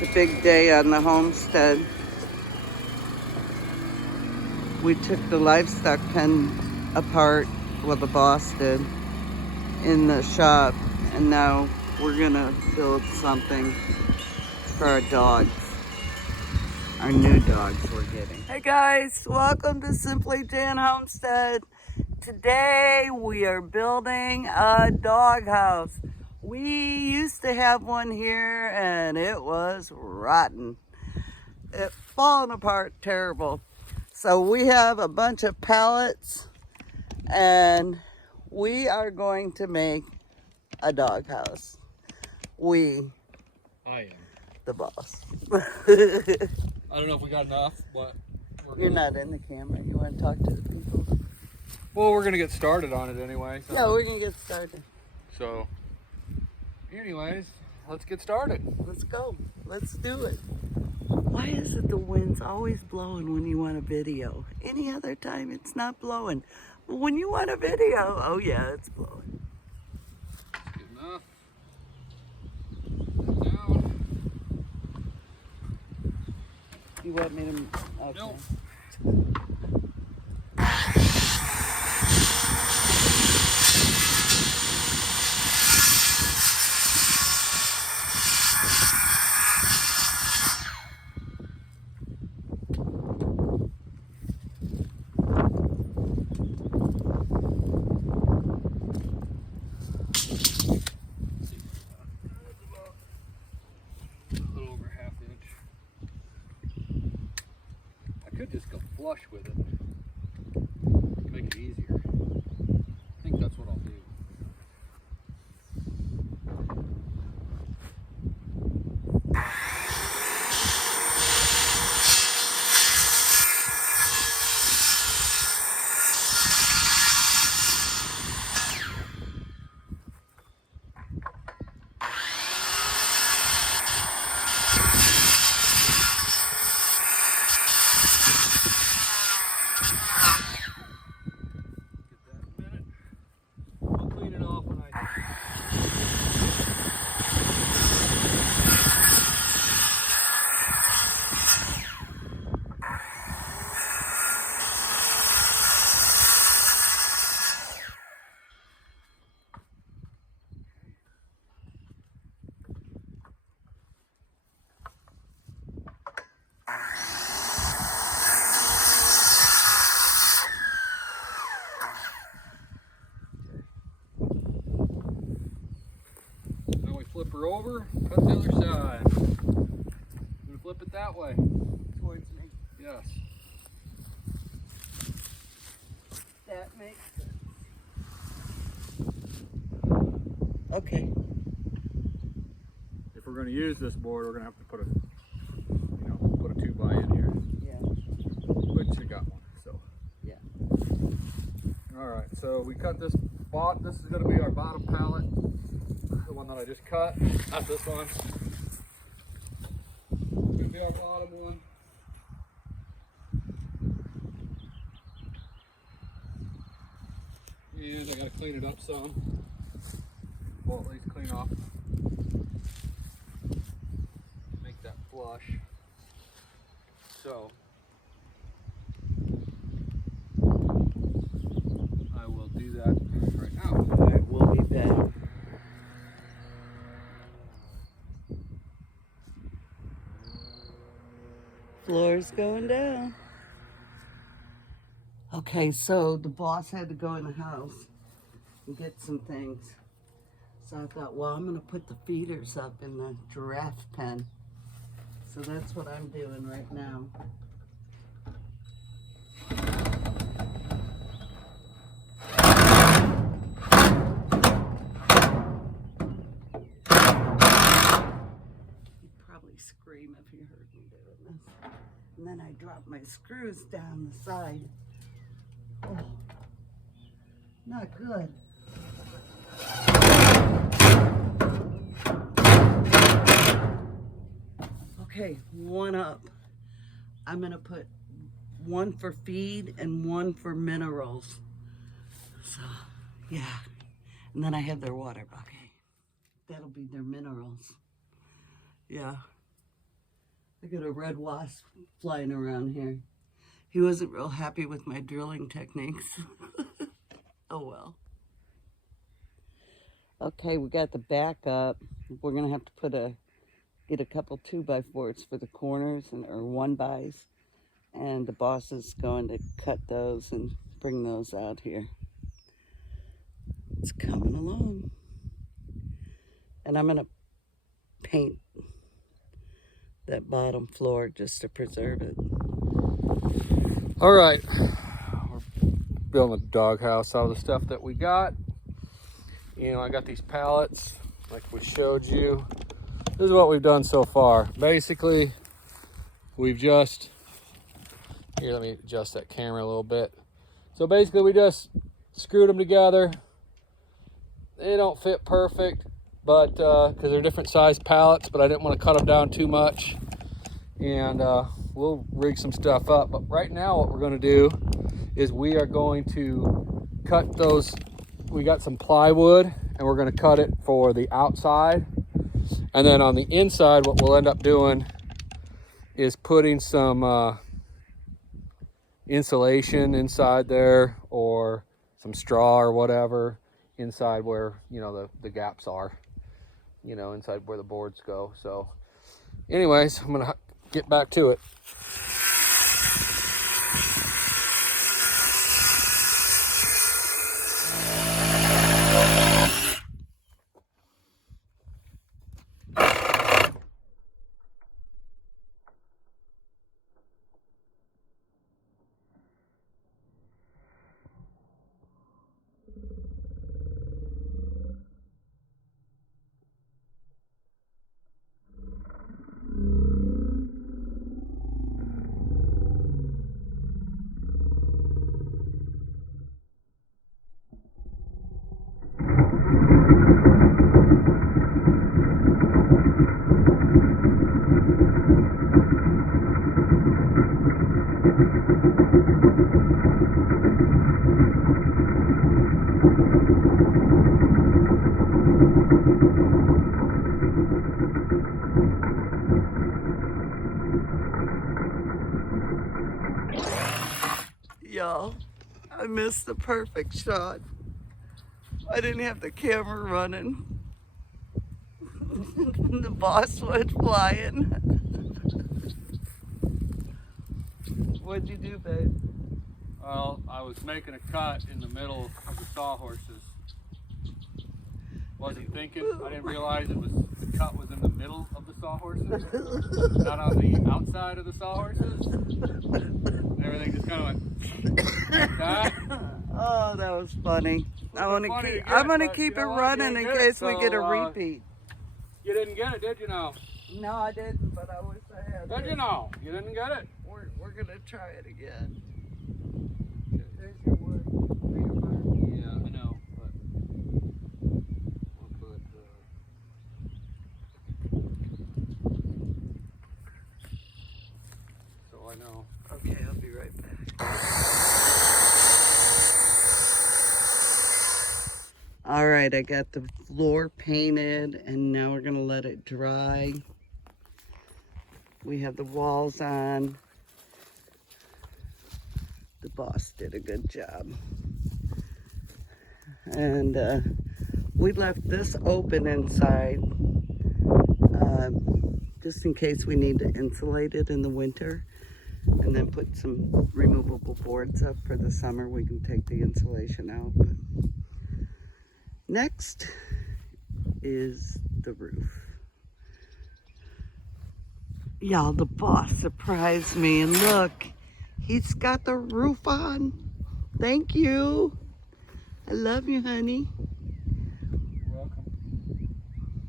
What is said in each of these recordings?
It's a big day on the homestead. We took the livestock pen apart, well, the boss did, in the shop, and now we're gonna build something for our dogs. Our new dogs we're getting. Hey guys, welcome to Simply Jan Homestead. Today we are building a dog house. We used to have one here and it was rotten. It fallen apart terrible. So we have a bunch of pallets and we are going to make a dog house. I am the boss. I don't know if we got enough, but you're not in the camera. You want to talk to the people? Well, we're gonna get started on it anyway. So. Yeah, we're gonna get started. So, anyways, let's get started. Let's go. Let's do it. Why is it the wind's always blowing when you want a video? Any other time it's not blowing. But when you want a video, oh yeah, it's blowing. Good enough. Down. You want me to? Okay. Nope. Just go flush with it. Make it easier. I think that's what I'll do. Flip her over, cut the other side. I'm gonna flip it that way. Towards me. Yes. That makes sense. Okay. If we're gonna use this board, we're gonna have to put a 2x in here. Yeah. Which I got one, so. Yeah. Alright, so we cut this this is gonna be our bottom pallet. The one that I just cut, not this one. It's gonna be our bottom one. And I gotta clean it up some. Well, at least clean off. Make that flush. So, I will do that right now. Alright, we'll be back. Floor's going down. Okay, so the boss had to go in the house and get some things. So I thought, well, I'm gonna put the feeders up in the giraffe pen. So that's what I'm doing right now. You'd probably scream if you heard me doing this. And then I drop my screws down the side. Oh, not good. Okay, one up. I'm gonna put one for feed and one for minerals. So, yeah. And then I have their water bucket. That'll be their minerals. Yeah. I got a red wasp flying around here. He wasn't real happy with my drilling techniques. Oh well. Okay, we got the back up. We're gonna have to get a couple 2x4s for the corners or 1x, and the boss is going to cut those and bring those out here. It's coming along. And I'm gonna paint that bottom floor just to preserve it. All right, we're building a doghouse out of the stuff that we got. You know, I got these pallets like we showed you. This is what we've done so far. Basically, we've just, here, let me adjust that camera a little bit. So basically we just screwed them together. They don't fit perfect, but because they're different size pallets, but I didn't want to cut them down too much. And we'll rig some stuff up. But right now what we're going to do is we are going to cut those. We got some plywood and we're going to cut it for the outside. And then on the inside, what we'll end up doing is putting some insulation inside there, or some straw or whatever inside where, you know, the gaps are, you know, inside where the boards go. So anyways, I'm gonna get back to it. Y'all, I missed the perfect shot. I didn't have the camera running. The boss went flying. What'd you do, babe? Well, I was making a cut in the middle of the sawhorses. Wasn't thinking, I didn't realize the cut was in the middle of the sawhorses, not on the outside of the sawhorses. Everything just kind of went like that. Oh, that was funny. I'm gonna keep it running in case we get a repeat. You didn't get it, did you now? No, I didn't, but I wish I had. Did you know? You didn't get it? We're gonna try it again. There's your wood. Yeah, I know, but we'll put so I know. Okay, I'll be right back. All right, I got the floor painted and now we're gonna let it dry. We have the walls on. The boss did a good job. And we left this open inside just in case we need to insulate it in the winter, and then put some removable boards up for the summer. We can take the insulation out. But next is the roof. Y'all, the boss surprised me, and look, he's got the roof on. Thank you. I love you, honey. You're welcome.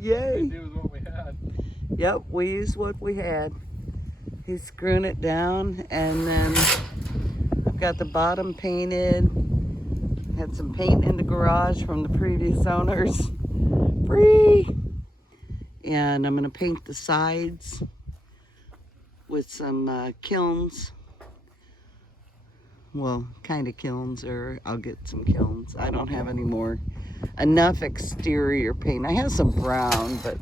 Yay. It was what we had. Yep, we used what we had. He's screwing it down, and then I've got the bottom painted. Had some paint in the garage from the previous owners. Free! And I'm gonna paint the sides with some kilns. Well, kind of kilns, or I'll get some kilns. I don't have any more. Enough exterior paint. I have some brown, but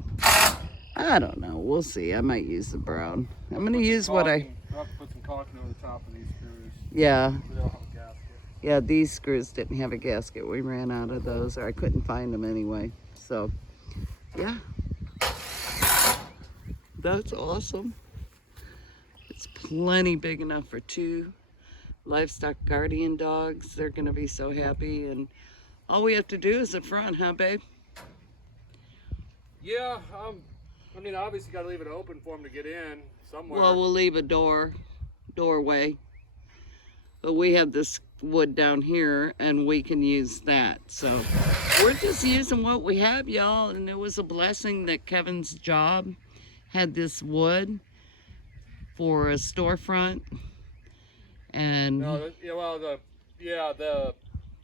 I don't know. We'll see. I might use the brown. I'm going to use what I... I'll have to put some caulking over the top of these screws. Yeah. So they'll have a gasket. Yeah, these screws didn't have a gasket. We ran out of those, or I couldn't find them anyway. So, yeah. That's awesome. It's plenty big enough for 2 livestock guardian dogs. They're going to be so happy. And all we have to do is the front, huh, babe? Yeah, I mean, obviously got to leave it open for them to get in somewhere. Well, we'll leave a doorway. But we have this wood down here, and we can use that. So we're just using what we have, y'all. And it was a blessing that Kevin's job had this wood for a storefront. And no, the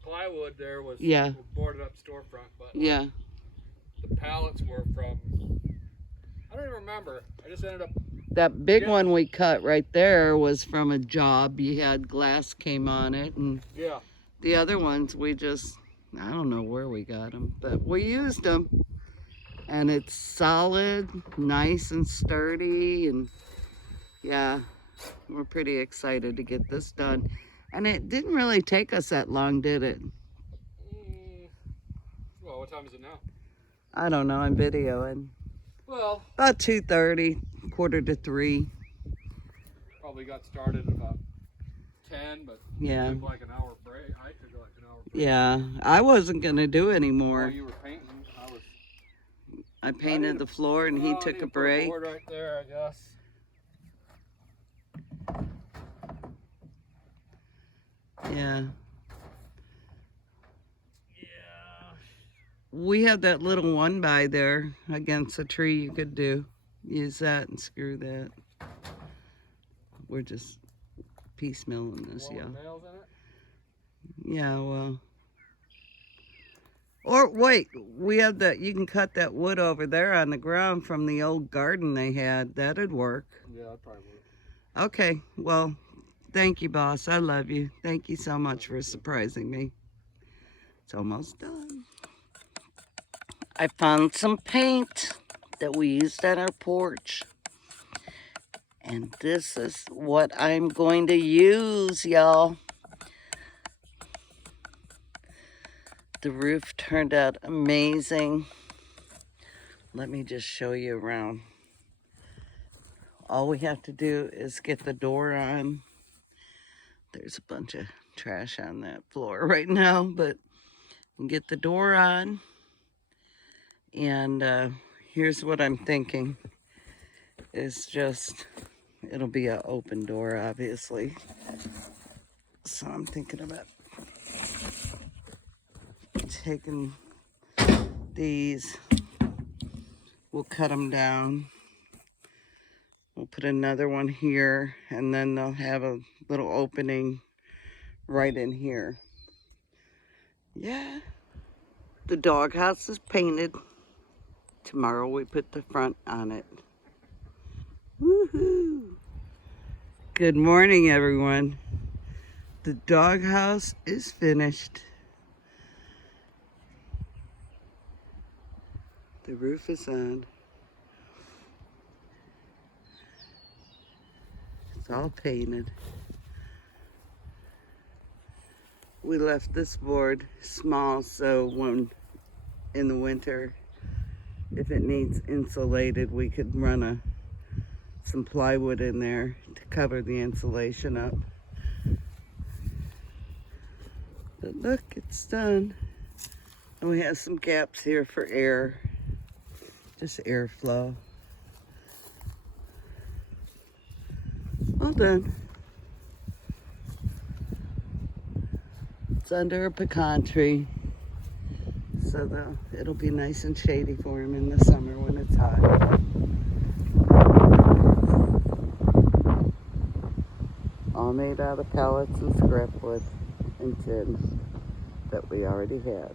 plywood there was boarded up storefront, but yeah, the pallets were from, I don't even remember. I just ended up. That big one we cut right there was from a job. You had glass came on it, and yeah, the other ones we just, I don't know where we got them, but we used them. And it's solid, nice and sturdy, and yeah, we're pretty excited to get this done. And it didn't really take us that long, did it? Well, what time is it now? I don't know, I'm videoing. Well, about 2:30, 2:45. Probably got started at about 10, but yeah, took like an hour break. I took like an hour break. Yeah, I wasn't gonna do anymore. While you were painting, I painted the floor and he took a break. Board right there, I guess. Yeah. We have that little one by there against a tree you could use that and screw that. We're just piecemealing this, yeah. Nails in it? Yeah, well. Or wait, we have that, you can cut that wood over there on the ground from the old garden they had. That'd work. Yeah, that probably would. Okay, well, thank you, boss. I love you. Thank you so much for surprising me. It's almost done. I found some paint that we used on our porch. And this is what I'm going to use, y'all. The roof turned out amazing. Let me just show you around. All we have to do is get the door on. There's a bunch of trash on that floor right now, but get the door on. And here's what I'm thinking is just, it'll be an open door, obviously. So I'm thinking about taking these, we'll cut them down. We'll put another one here, and then they'll have a little opening right in here. Yeah. The doghouse is painted. Tomorrow we put the front on it. Woohoo! Good morning, everyone. The doghouse is finished. The roof is on. It's all painted. We left this board small so when in the winter, if it needs insulated, we could run some plywood in there to cover the insulation up. But look, it's done. And we have some gaps here for air, just airflow. All done. It's under a pecan tree, so it'll be nice and shady for him in the summer when it's hot. All made out of pallets and scrap wood and tin that we already had.